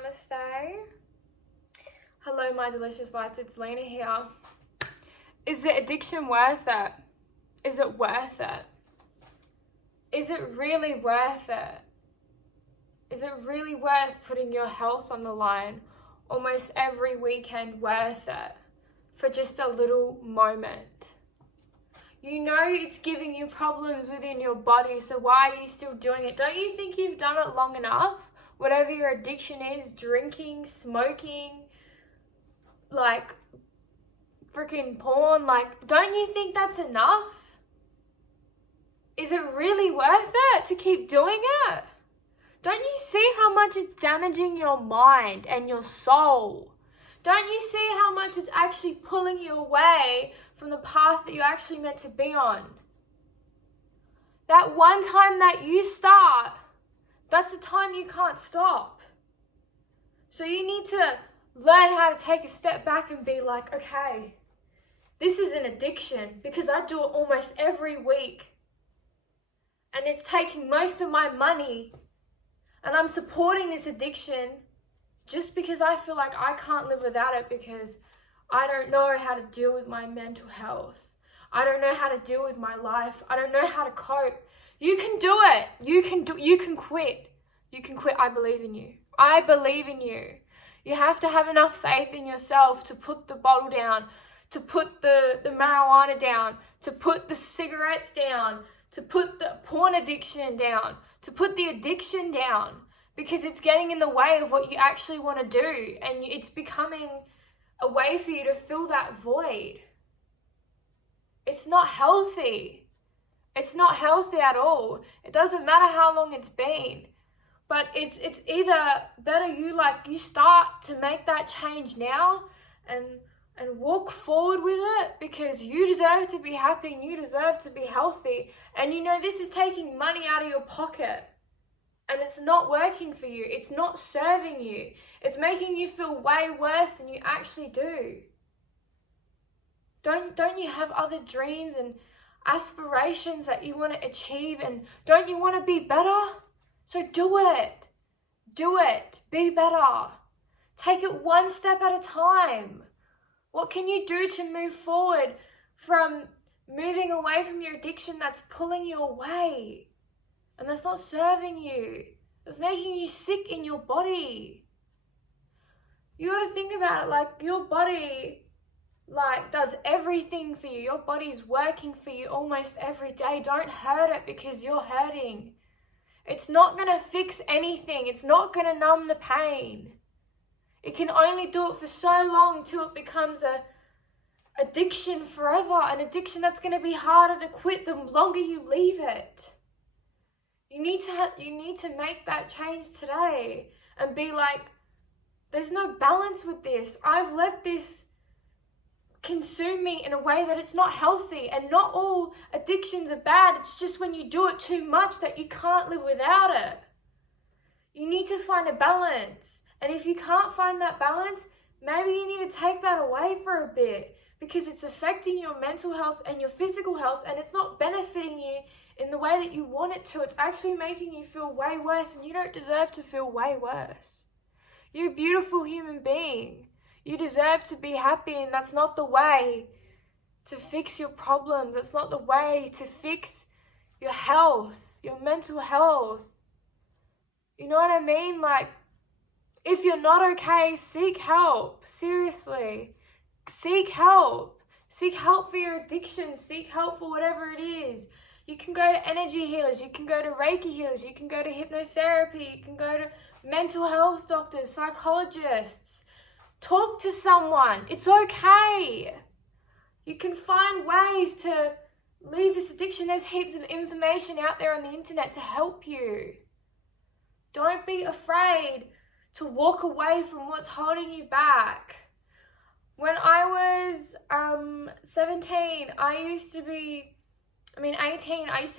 Namaste. Hello, my delicious lights. It's Lena here. Is the addiction worth it? Is it worth it? Is it really worth it? Is it really worth putting your health on the line almost every weekend? Worth it for just a little moment? You know it's giving you problems within your body, so why are you still doing it? Don't you think you've done it long enough? Whatever your addiction is, drinking, smoking, like freaking porn, don't you think that's enough? Is it really worth it to keep doing it? Don't you see how much it's damaging your mind and your soul? Don't you see how much it's actually pulling you away from the path that you're actually meant to be on? That one time that you start, that's the time you can't stop. So you need to learn how to take a step back and be like, okay, this is an addiction because I do it almost every week. And it's taking most of my money. And I'm supporting this addiction just because I feel like I can't live without it because I don't know how to deal with my mental health. I don't know how to deal with my life. I don't know how to cope. You can do it. You can quit. You can quit. I believe in you. I believe in you. You have to have enough faith in yourself to put the bottle down, to put the marijuana down, to put the cigarettes down, to put the porn addiction down, to put the addiction down, because it's getting in the way of what you actually want to do, and it's becoming a way for you to fill that void. It's not healthy. It's not healthy at all. It doesn't matter how long it's been, but it's either better you start to make that change now and walk forward with it, because you deserve to be happy and you deserve to be healthy. And you know this is taking money out of your pocket and it's not working for you. It's not serving you. It's making you feel way worse than you actually do. Don't you have other dreams and aspirations that you want to achieve, and don't you want to be better? So do it. Do it. Be better. Take it one step at a time. What can you do to move forward from moving away from your addiction that's pulling you away and that's not serving you, that's making you sick in your body? You got to think about it, your body does everything for you. Your body's working for you almost every day. Don't hurt it because you're hurting. It's not going to fix anything. It's not going to numb the pain. It can only do it for so long till it becomes a addiction forever, an addiction that's going to be harder to quit the longer you leave it. You need to make that change today and be like, there's no balance with this. I've let this consume me in a way that it's not healthy, and not all addictions are bad. It's just when you do it too much that you can't live without it. You need to find a balance. And if you can't find that balance, maybe you need to take that away for a bit, because it's affecting your mental health and your physical health, and it's not benefiting you in the way that you want it to. It's actually making you feel way worse, and you don't deserve to feel way worse. You're a beautiful human being. You deserve to be happy, and that's not the way to fix your problems. That's not the way to fix your health, your mental health. You know what I mean? If you're not okay, seek help. Seriously. Seek help. Seek help for your addiction. Seek help for whatever it is. You can go to energy healers. You can go to Reiki healers. You can go to hypnotherapy. You can go to mental health doctors, psychologists. Talk to someone. It's okay. You can find ways to leave this addiction. There's heaps of information out there on the internet to help you. Don't be afraid to walk away from what's holding you back. When I was 17, 18, I used to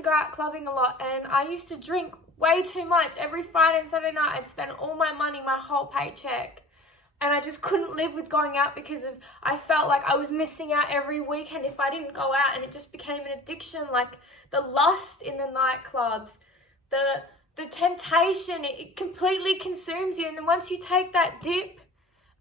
go out clubbing a lot, and I used to drink way too much. Every Friday and Saturday night, I'd spend all my money, my whole paycheck. And I just couldn't live with going out because I felt like I was missing out every weekend if I didn't go out, and it just became an addiction, the lust in the nightclubs, the the temptation, it completely consumes you. And then once you take that dip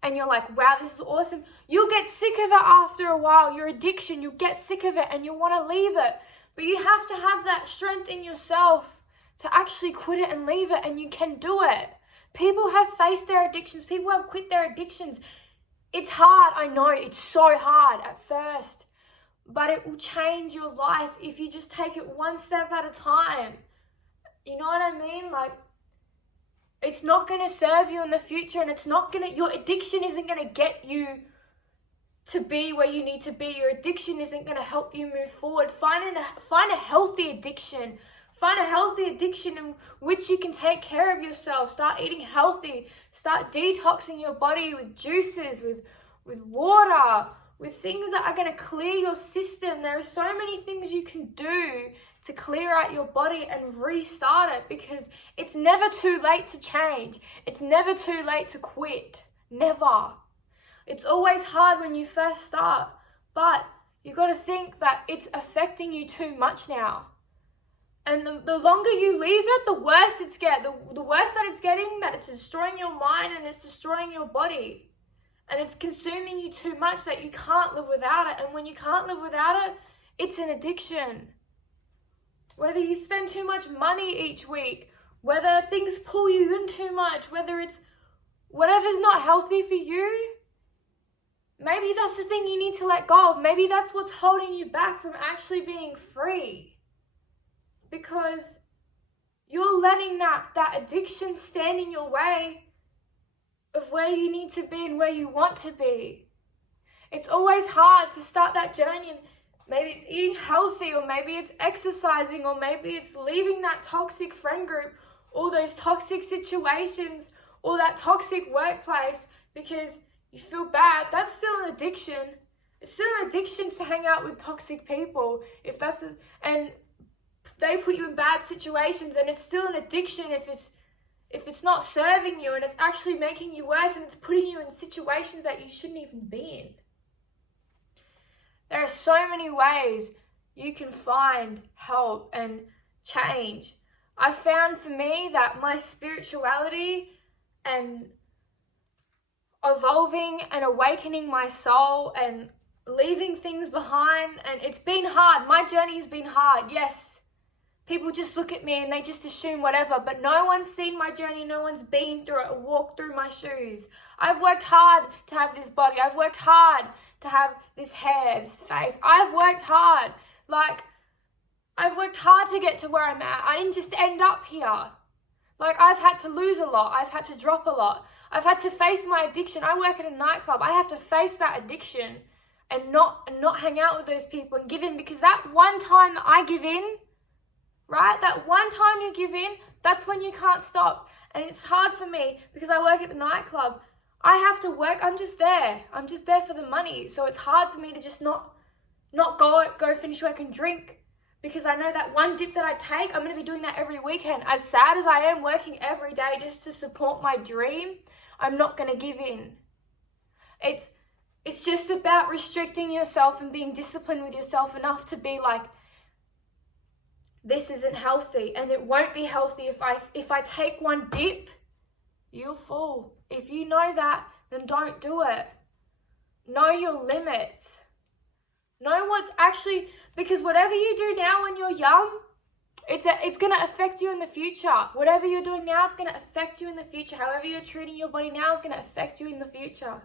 and you're like, wow, this is awesome, you'll get sick of it after a while. Your addiction, you'll get sick of it and you'll want to leave it. But you have to have that strength in yourself to actually quit it and leave it, and you can do it. People have faced their addictions. People have quit their addictions. It's hard, I know, it's so hard at first, but it will change your life if you just take it one step at a time. You know what I mean? Like, it's not going to serve you in the future, and it's not going to, your addiction isn't going to get you to be where you need to be. Your addiction isn't going to help you move forward. Find a healthy addiction. Find a healthy addiction in which you can take care of yourself. Start eating healthy. Start detoxing your body with juices, with water, with things that are going to clear your system. There are so many things you can do to clear out your body and restart it, because it's never too late to change. It's never too late to quit. Never. It's always hard when you first start, but you got to think that it's affecting you too much now. And the longer you leave it, the worse it's getting. The worse that it's getting, that it's destroying your mind and it's destroying your body. And it's consuming you too much that you can't live without it. And when you can't live without it, it's an addiction. Whether you spend too much money each week, whether things pull you in too much, whether it's whatever's not healthy for you, maybe that's the thing you need to let go of. Maybe that's what's holding you back from actually being free. Because you're letting that addiction stand in your way of where you need to be and where you want to be. It's always hard to start that journey, and maybe it's eating healthy, or maybe it's exercising, or maybe it's leaving that toxic friend group, or those toxic situations, or that toxic workplace because you feel bad. That's still an addiction. It's still an addiction to hang out with toxic people. And they put you in bad situations, and it's still an addiction if it's not serving you and it's actually making you worse and it's putting you in situations that you shouldn't even be in. There are so many ways you can find help and change. I found for me that my spirituality and evolving and awakening my soul and leaving things behind, and it's been hard. My journey's been hard, yes. People just look at me and they just assume whatever, but no one's seen my journey, no one's been through it or walked through my shoes. I've worked hard to have this body. I've worked hard to have this hair, this face. I've worked hard. I've worked hard to get to where I'm at. I didn't just end up here. I've had to lose a lot. I've had to drop a lot. I've had to face my addiction. I work at a nightclub. I have to face that addiction and not hang out with those people and give in, because that one time that I give in, right? That one time you give in, that's when you can't stop. And it's hard for me because I work at the nightclub. I have to work. I'm just there. I'm just there for the money. So it's hard for me to just not go finish work and drink, because I know that one dip that I take, I'm going to be doing that every weekend. As sad as I am working every day just to support my dream, I'm not going to give in. It's just about restricting yourself and being disciplined with yourself enough to be like, this isn't healthy, and it won't be healthy if I take one dip. You'll fall. If you know that, then don't do it. Know your limits. Know what's actually, because whatever you do now when you're young, it's going to affect you in the future. Whatever you're doing now, it's going to affect you in the future. However you're treating your body now is going to affect you in the future.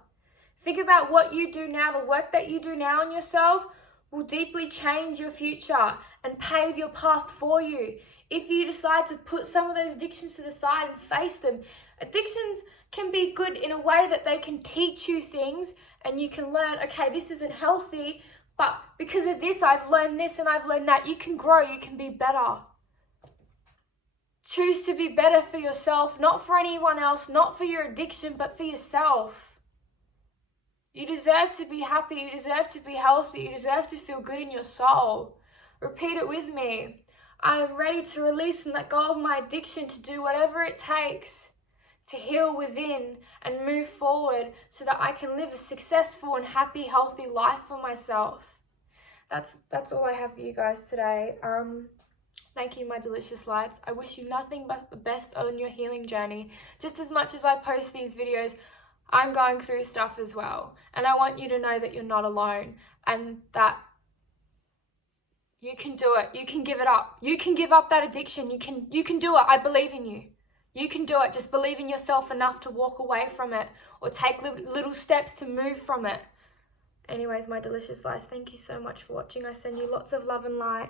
Think about what you do now. The work that you do now on yourself will deeply change your future and pave your path for you. If you decide to put some of those addictions to the side and face them, addictions can be good in a way that they can teach you things and you can learn, okay, this isn't healthy, but because of this, I've learned this and I've learned that. You can grow, you can be better. Choose to be better for yourself, not for anyone else, not for your addiction, but for yourself. You deserve to be happy, you deserve to be healthy, you deserve to feel good in your soul. Repeat it with me. I am ready to release and let go of my addiction, to do whatever it takes to heal within and move forward so that I can live a successful and happy, healthy life for myself. That's all I have for you guys today. Thank you, my delicious lights. I wish you nothing but the best on your healing journey. Just as much as I post these videos, I'm going through stuff as well. And I want you to know that you're not alone and that you can do it. You can give it up. You can give up that addiction. You can do it. I believe in you. You can do it. Just believe in yourself enough to walk away from it or take little steps to move from it. Anyways, my delicious lights, thank you so much for watching. I send you lots of love and light.